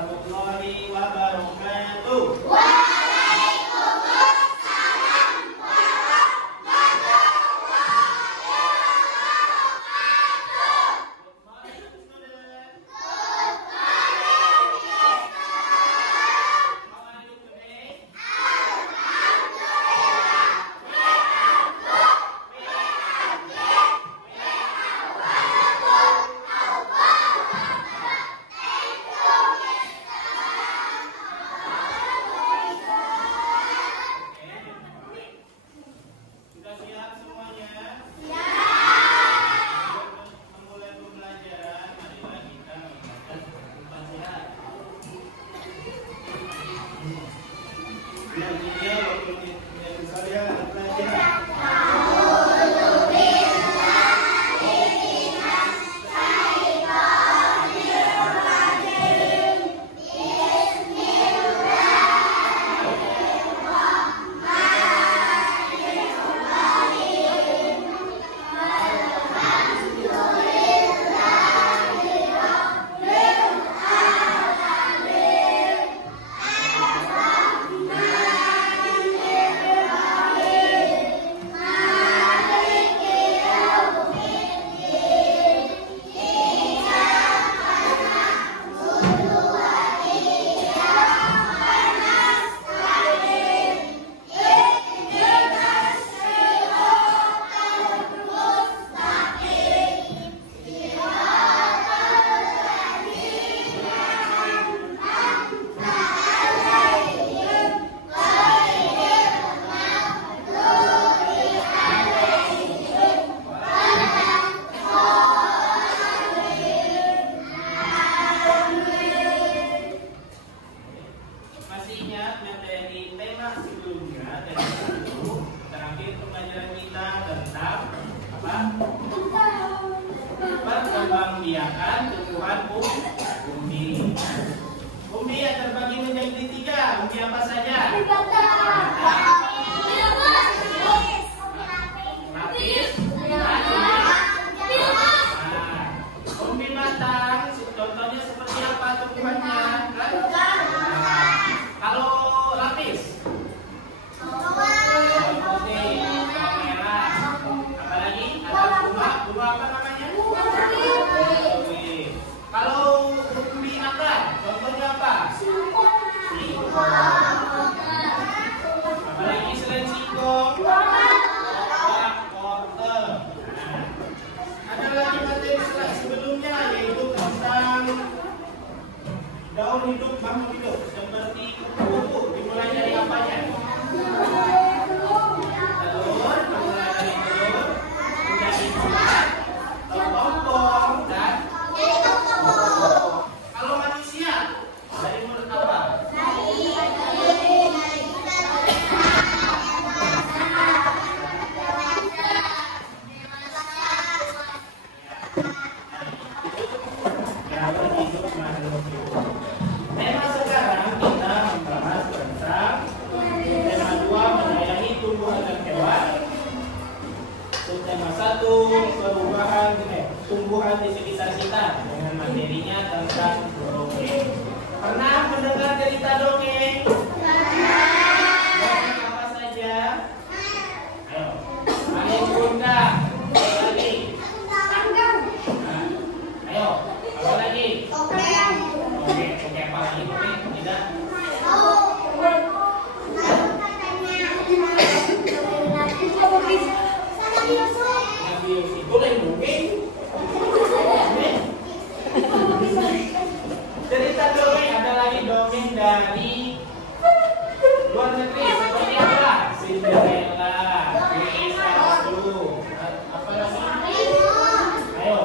warahmatullahi wabarakatuh. Perkembangbiakan tumbuhan umbi. Umbi yang terbagi menjadi 3. Umbi apa saja? Lapis. Umbi batang, contohnya seperti apa tumbuhannya? Kalau lapis, putih, merah. Apalagi ada bunga apa namanya? Kalau umbi akar, contohnya apa? Apalagi selain singkong, wortel. Ada lagi materi sebelumnya, yaitu tentang daun hidup, makhluk hidup seperti kupu-kupu. Dimulai dari apanya? Telur, dimulai dari telur, menjadi bulat, kepompong, dan kalau manusia dari mulut apa? Tema sekarang kita membahas tentang tema 2, menyayangi tumbuhan dan hewan. Tema 1, perubahan tumbuhan di sekitar kita, dengan materinya tentang dongeng. Pernah mendengar cerita dongeng? Dongeng apa saja? Ayo, Ayah Bunda. Apa lagi? Ayo, apa lagi? Oke, apa lagi? Tidak. Boleh dongeng. Cerita dongeng, ada lagi dongeng dari luar negeri seperti apa? Cinderella, Elsa dulu. Apa lagi? Ayo,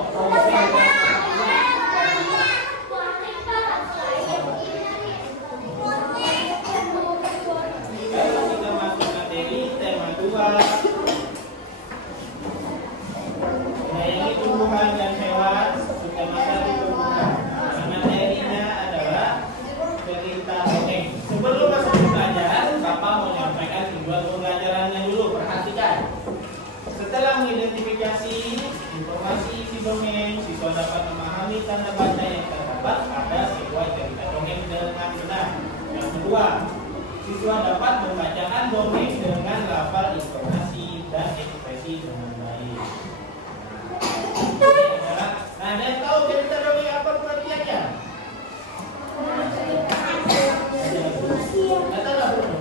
kita masuk materi tema 2. Menyayangi tumbuhan dan hewan. Tema 1 tumbuhan. Materinya adalah cerita dongeng. Sebelum masuk ke pelajaran, Bapak mau menyampaikan tujuan pembelajarannya dulu. Perhatikan. Setelah mengidentifikasi informasi isi dongeng, siswa dapat memahami tanda baca yang terdapat pada sebuah cerita dongeng kedua, siswa dapat membacakan dongeng dengan lafal, intonasi, dan ekspresi dengan baik. Nah, ada yang tahu cerita dongeng apa pengertiannya? Katalah Bruno.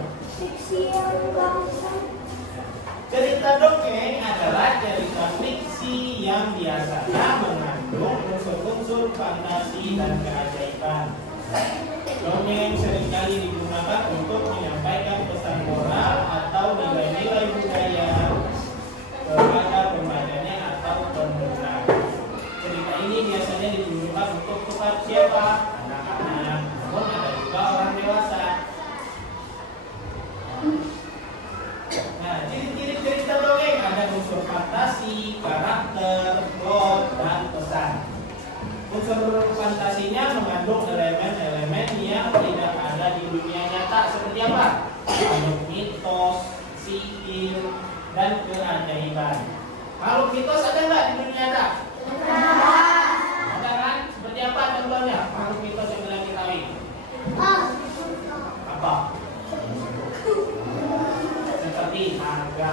Cerita dongeng adalah cerita fiksi yang biasanya mengandung unsur-unsur fantasi dan keajaiban. Dongeng seringkali digunakan untuk menyampaikan pesan moral atau nilai-nilai budaya kepada pembacanya atau pendengar. Cerita ini biasanya ditujukan untuk kepada siapa? Anak-anak, namun ada juga orang dewasa. Nah, ciri-ciri cerita dongeng ada unsur fantasi, karakter, plot, dan pesan. Unsur fantasinya mengandung elemen-elemen yang tidak ada di dunia nyata seperti apa? Makhluk mitos, sihir, dan keajaiban. Makhluk mitos ada nggak di dunia nyata? Ada kan? Seperti apa contohnya? Makhluk mitos yang pernah diketahui? Apa? Seperti naga.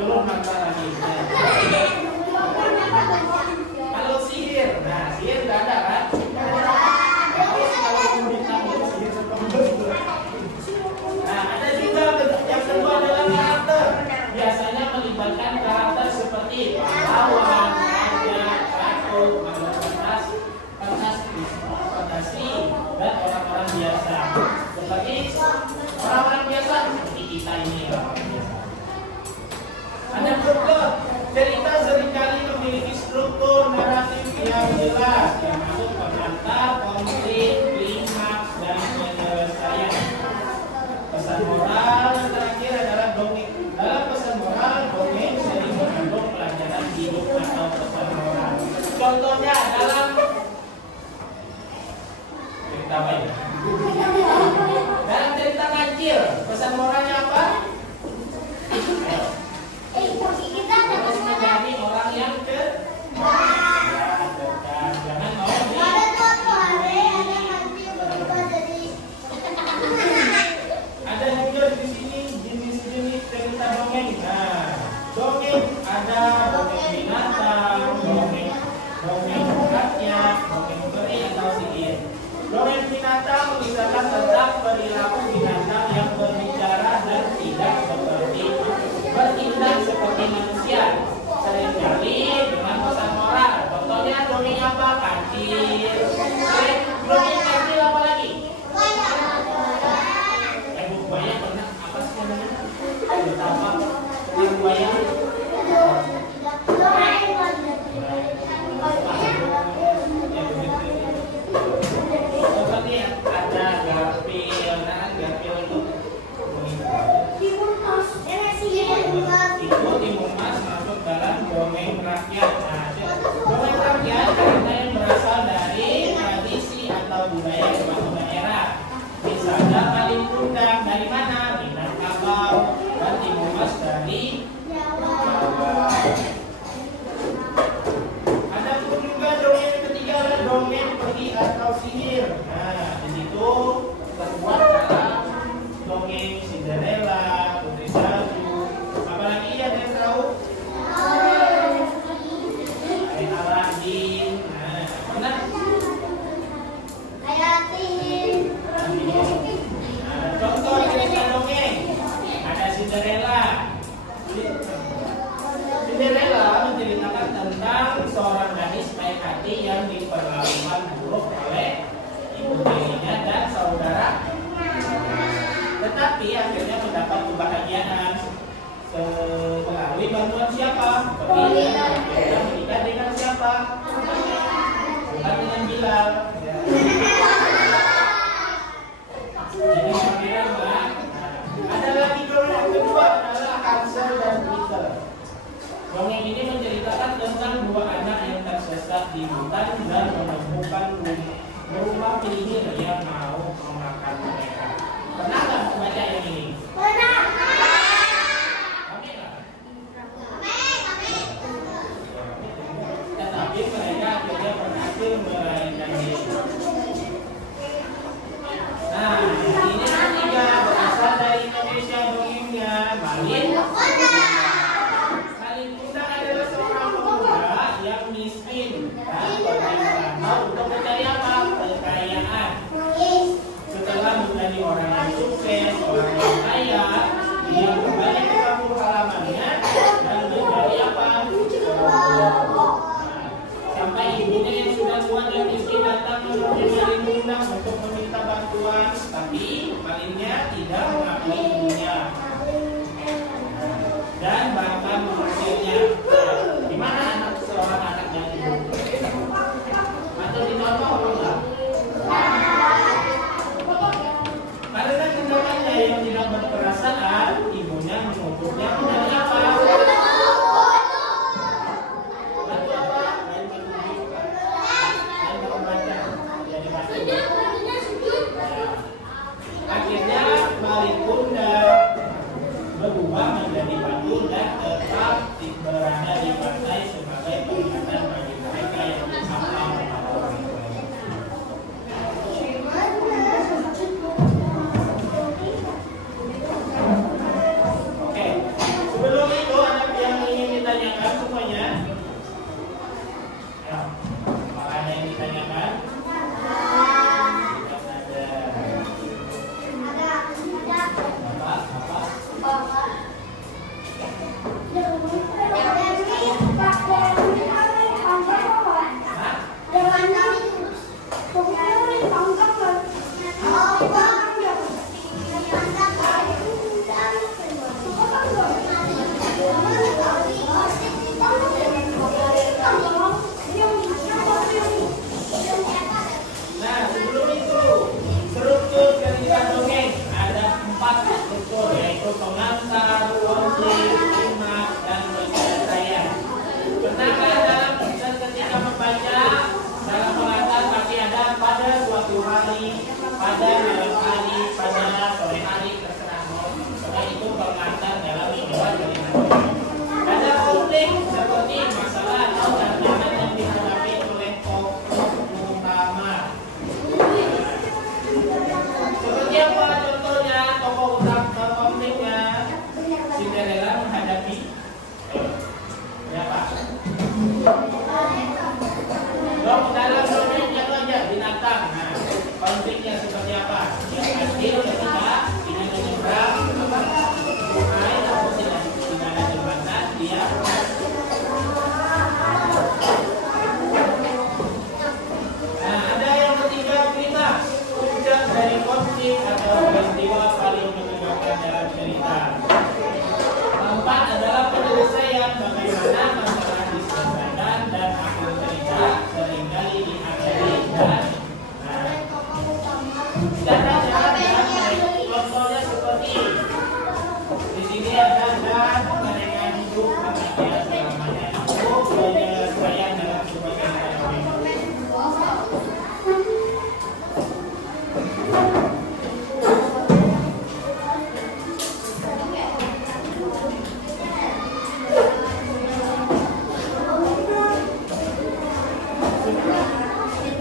Belum naga lagi. Kalau sihir, nah sihir nggak ada kan? Nah, ada juga yang kedua adalah karakter. Biasanya melibatkan karakter seperti pahlawan, raja, ratu, makhluk fantasi, dan orang-orang biasa. Seperti orang-orang biasa seperti kita ini. Ada juga cerita seringkali memiliki struktur naratif yang jelas yang masuk pengantar, konflik, klimaks, dan penyelesaian. Pesan moral yang terakhir adalah dongeng. Dalam pesan moral, dongeng sering mengandung pelajaran hidup atau pesan moral. Contohnya dalam cerita apa ini? Dalam cerita Kancil, pesan moralnya apa? Harus menjadi orang yang jangan mau ada juga di sini jenis-jenis cerita dongeng. Nah, dongeng ada dongeng binatang, dongeng rakyat, dongeng peri atau sihir. Dongeng binatang mengisahkan tentang perilaku binatang yang berbicara dan tidak bertindak seperti manusia, seringkali dengan pesan moral. Contohnya dongeng apa? Kancil. Dongeng kancil apa lagi? Buaya pernah apa sih namanya? Betapa buaya? Seperti ada Garfield. Nah, Garfield itu Timumas masuk dalam dongeng rakyat. Nah, dongeng rakyat cerita yang berasal dari tradisi atau budaya suatu daerah. Misalnya Malin Kundang dari mana? Minangkabau. Dan Timumas dari Jawa. Ada pun juga dongeng yang ketiga adalah dongeng peri atau sihir. Nah, di situ terbuat dalam dongeng Cinderella, Putri Salju. Apalagi ada yang tahu? Aladin. Nah, benar? Contoh cerita dongeng ada Cinderella. Cinderella menceritakan tentang seorang gadis baik hati yang diperlakukan buruk oleh ibu tirinya dan saudara, tetapi akhirnya mendapat kebahagiaan melalui bantuan siapa? Dia menikah dengan siapa? Bukan dengan Bilal. Jadi kira-kira ada lagi dongeng yang kedua adalah Hansel dan Gretel. Dongeng ini menceritakan tentang dua anak yang tersesat di hutan dan menemukan rumah penyihir yang mau memakan mereka. Pernah nggak baca yang ini? Pernah. Tetapi mereka akhirnya berhasil melarikan diri. Ya, apakah ada yang ditanyakan? Nah, sebelum itu struktur cerita dongeng ada 4 struktur, yaitu pengantar, konflik, klimak, dan penyelesaian. Pertama dalam ketika membaca dalam pengantar pasti ada pada suatu hari, pada malam hari, pada sore hari, terserah mau. Setelah itu pengantar dalam sebuah cerita dongeng. Ada konflik seperti masalah atau tantangan yang dihadapi oleh tokoh utama. Seperti apa contohnya tokoh utama konfliknya? Cinderella menghadapi siapa? Dalam dongengnya saja binatang. Nah, konfliknya seperti apa? Yang pasti ketika ini menyeberang sungai atau tidak ada jembatan, dia ada yang ketiga klimaks, puncak dari konflik atau peristiwa paling menegangkan dalam cerita. Keempat adalah penyelesaian, bagaimana masalah diselesaikan dan akhir cerita seringkali diakhiri dan contohnya seperti di sini ada dan mereka hidup bahagia selamanya. Itu penyelesaian dalam sebuah cerita dongeng.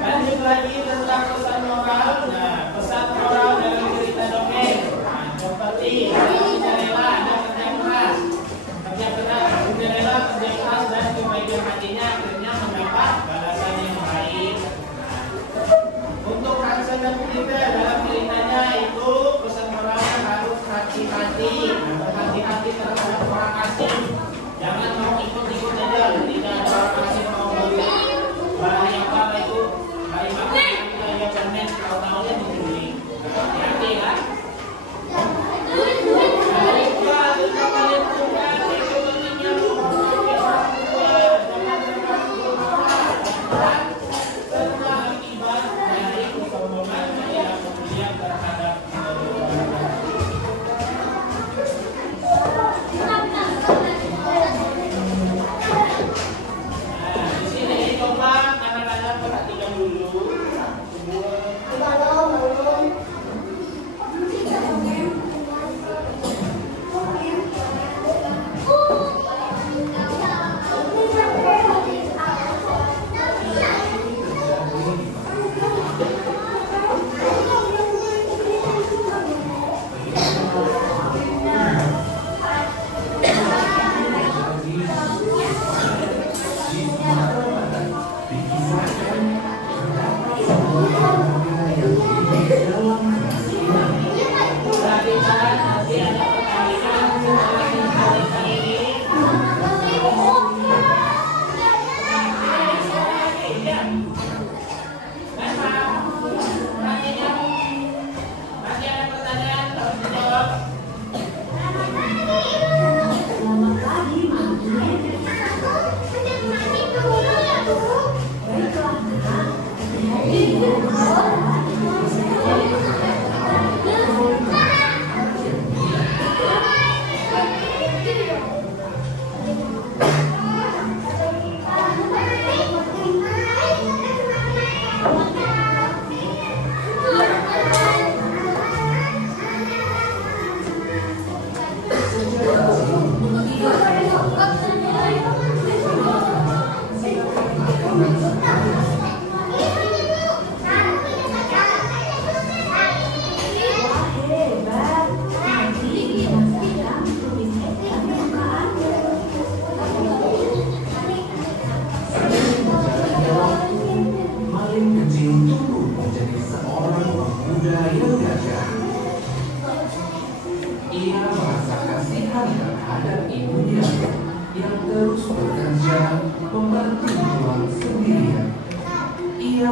Lanjut lagi tentang pesan moral. Nah, pesan moral dalam cerita dongeng. Nah, seperti Cinderella ada kerja keras. Cinderella kerja keras dan kebaikan hatinya akhirnya mendapat balasan yang baik. Untuk Hansel dan Gretel dalam ceritanya itu pesan moralnya harus hati-hati. Nah, berhati-hati terhadap orang asing. Jangan mau ikut-ikut aja. Ketika ada orang asing mau beli barang yang apa itu hari makan kita lihat permen tahu-tahunya dibeli. Hati-hati ya.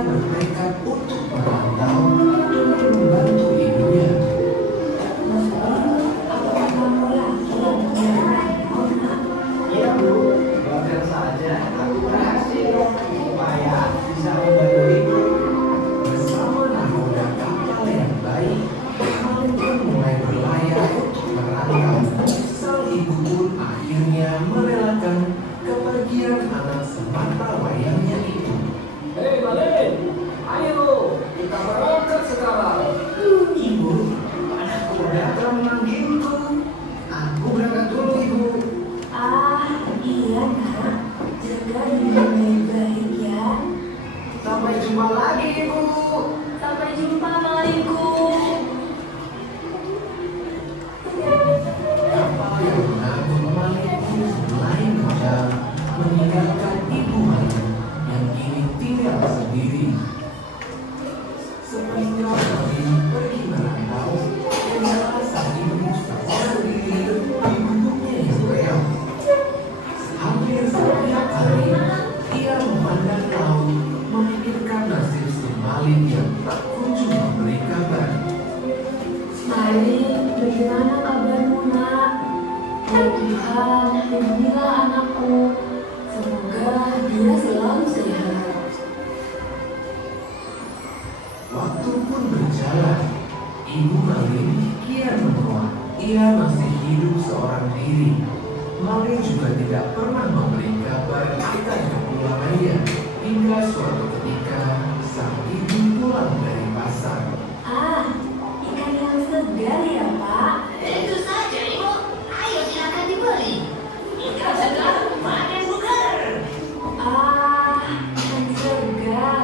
bertekad untuk merantau demi membantu ibunya. Apakah kamu yakin dia merantau, Nak? Iya Bu, wajar saja aku berhasil supaya bisa membantu ibu. Bersama nakoda kapal yang baik, Malin pun mulai berlayar untuk merantau. Sang ibu pun akhirnya merelakan kepergian anak semata wayangnya itu. Hei Malin, ayo kita berangkat sekarang. Ibu, anak kuda telah memanggilku. Aku berangkat dulu, Ibu. Iya, Nak. Jaga diri baik-baik ya. Sampai jumpa lagi Ibu. Sampai jumpa, Malinku. Kapal yang mengangkut Malin pun mulai mendarat, meninggalkan ibu Malin yang kini tinggal sendiri. Sepertinya Malin pergi merantau dan merasa ibu seorang diri di gubuknya yang reang. Hampir setiap hari ia memandang laut, memikirkan nasib si Malin yang tak kunjung memberi kabar. Malin, bagaimana kabarmu, Nak? Ya Tuhan, lindungilah anakku. Semoga dia selalu sehat. Waktu pun berjalan. Ibu Malin kian menua. Ia masih hidup seorang diri. Malin juga tidak pernah memberi kabar akan kepulangannya. Hingga suatu ketika sang ibu pulang dari pasar. Ikan yang segar ya, Pak? Tentu saja, Ibu. Ayo silakan dibeli. Ikan segar makin bugar. Ikan segar.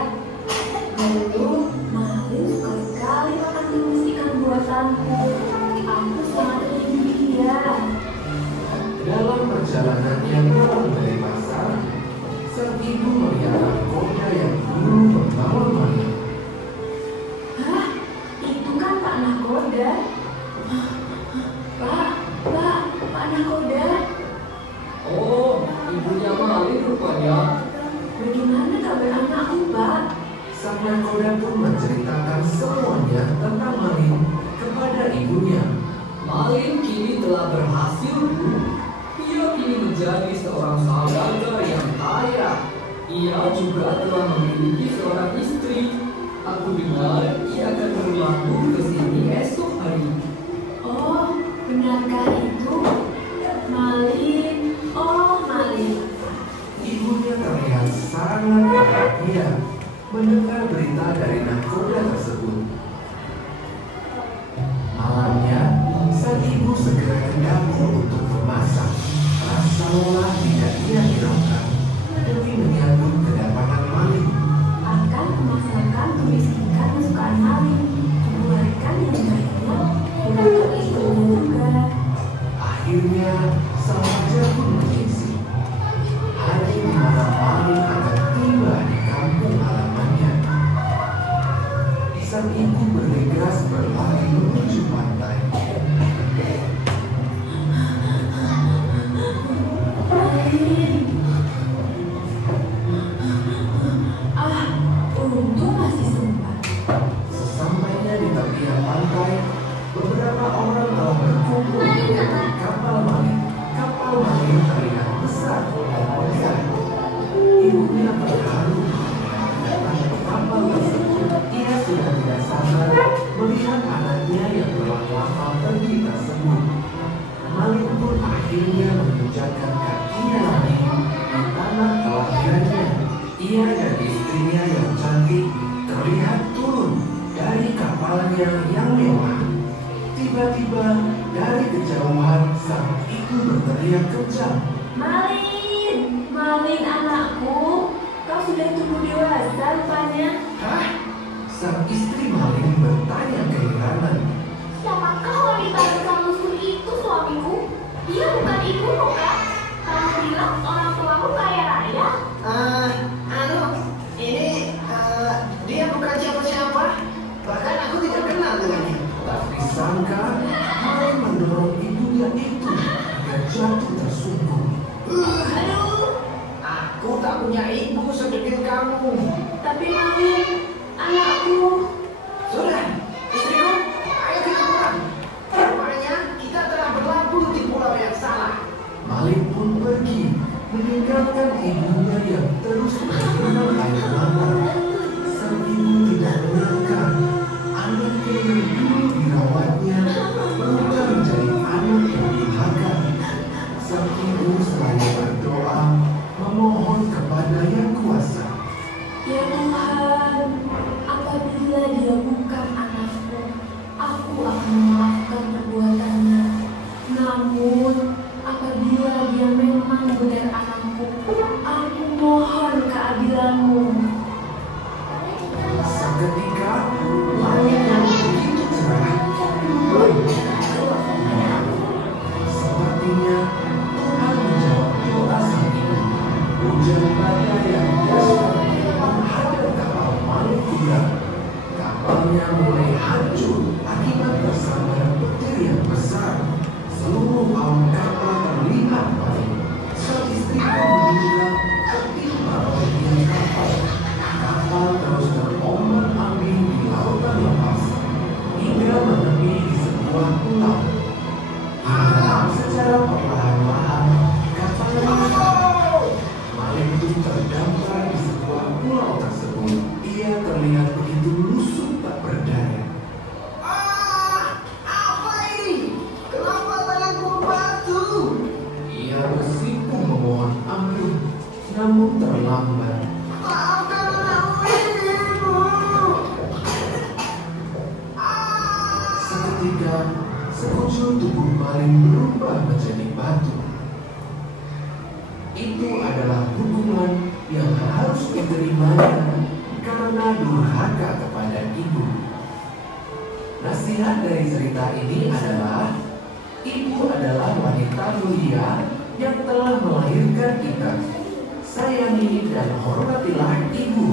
Dulu, Malin suka sekali makan tumis ikan buatanku. Aku sangat rindu dia. Dalam perjalanannya pulang dari pasar, sang ibu melihat nakoda yang dulu membawa Malin. Itu kan Pak Nakoda. Pak Nakoda. Oh, ibunya Malin rupanya. Bagaimana kabar anakku, Pak? Sang nakoda pun menceritakan semuanya tentang Malin kepada ibunya. Malin kini telah berhasil, Bu. Ia kini menjadi seorang saudagar yang kaya. Ia juga telah memiliki seorang istri. Aku dengar ia akan berlabuh ke sini esok hari. Oh, benarkah itu? Malin. Oh, Malin. Ibunya terlihat sangat bahagia mendengar berita dari nakoda tersebut. Malamnya, sang ibu segera ke dapur untuk memasak. Rasa lelah tidak ia hiraukan demi menyambut kedatangan Malin. Akan memasakkan tumis ikan kesukaan Malin. Keluarkan yang banyak untuk istrinya juga. Akhirnya, sang raja pun mengisi. Hari di mana Malin akan tiba di kampung halamannya. Sang ibu bergegas berlari menuju pantai. Malin. Untung masih sempat. Sesampainya di tepian pantai, beberapa orang telah berkumpul di kapal Malin. Kapal Malin terlihat besar dan megah. Ibunya terharu datang ke kapal tersebut. Ia sudah tidak sabar melihat anaknya yang telah lama pergi tersebut. Malin pun akhirnya menginjakkan kakinya lagi di tanah kelahirannya. Ia dan istrinya yang cantik terlihat turun dari kapalnya yang mewah. Tiba-tiba dari kejauhan sang ibu berteriak kencang. Malin, Malin anakku, kau sudah tumbuh dewasa rupanya. Hah? Sang istri Malin bertanya keheranan. Siapakah wanita berkamusur itu, suamiku? Dia bukan ibumu, kan? Kamu bilang orang tuamu kaya raya? Dia bukan siapa-siapa. Bahkan aku tidak kenal dengannya. Tak disangka Malin mendorong ibunya itu agar jatuh tersungkur. Aku tak punya ibu seperti kamu. Tapi Malin, tubuh maling berubah menjadi batu. Itu adalah hukuman yang harus diterimanya karena durhaka kepada ibu. Nasihat dari cerita ini adalah, ibu adalah wanita mulia yang telah melahirkan kita. Sayangi dan hormatilah ibu.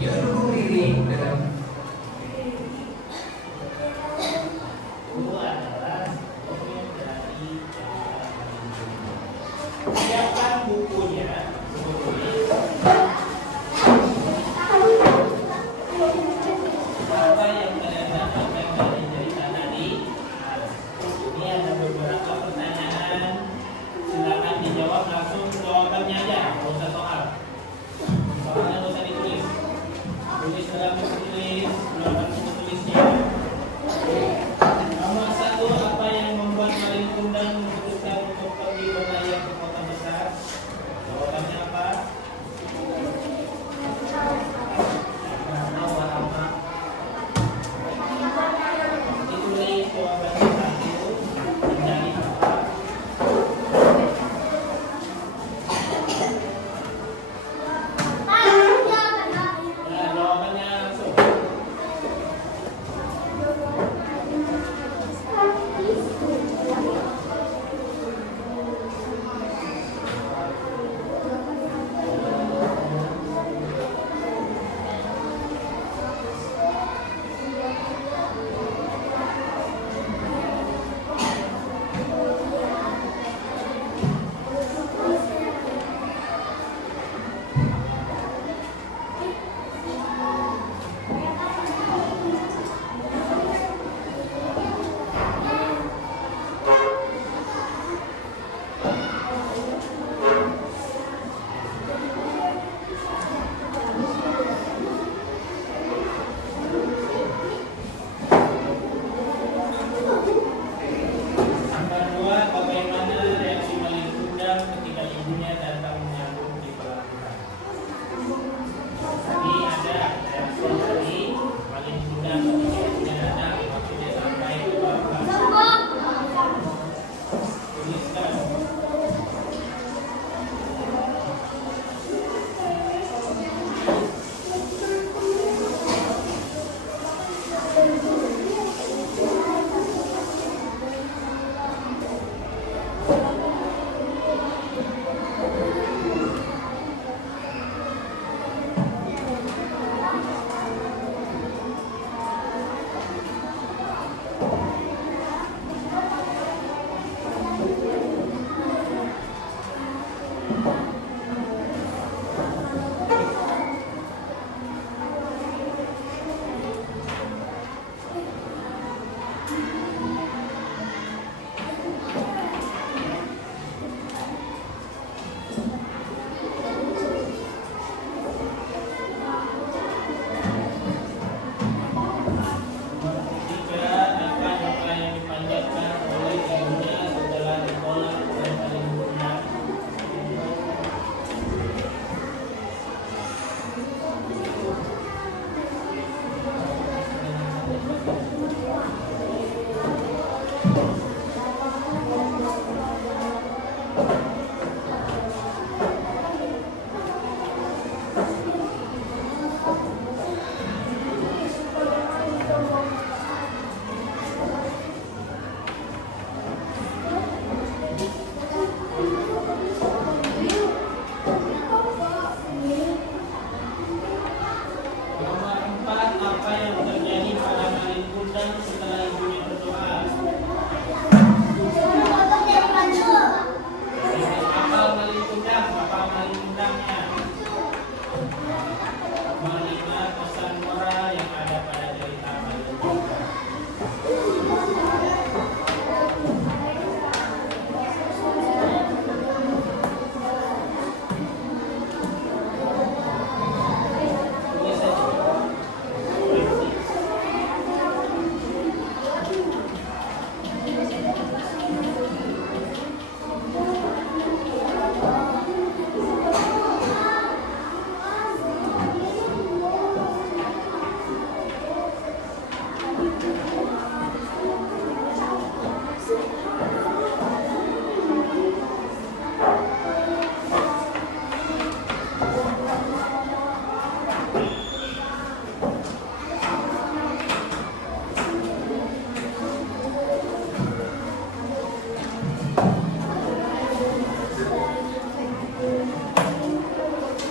Ya, dukung diri dengan Itu adalah dokumen dari siapkan bukunya. Apa yang kalian dapatkan dari cerita tadi? Ini ada beberapa pertanyaan. Silakan dijawab langsung jawabannya aja. Nggak usah soal.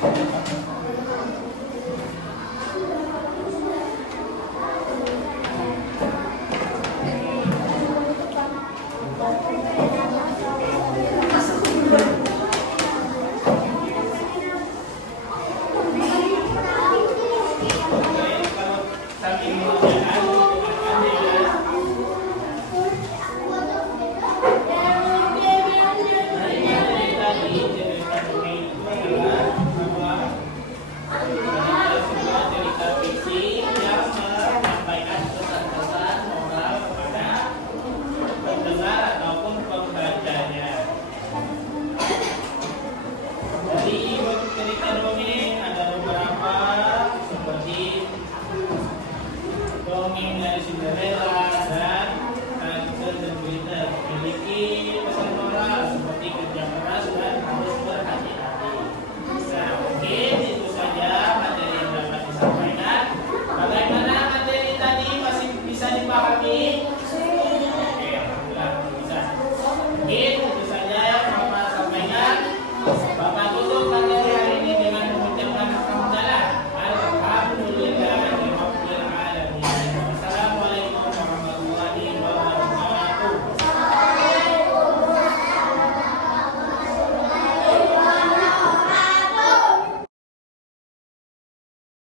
Terima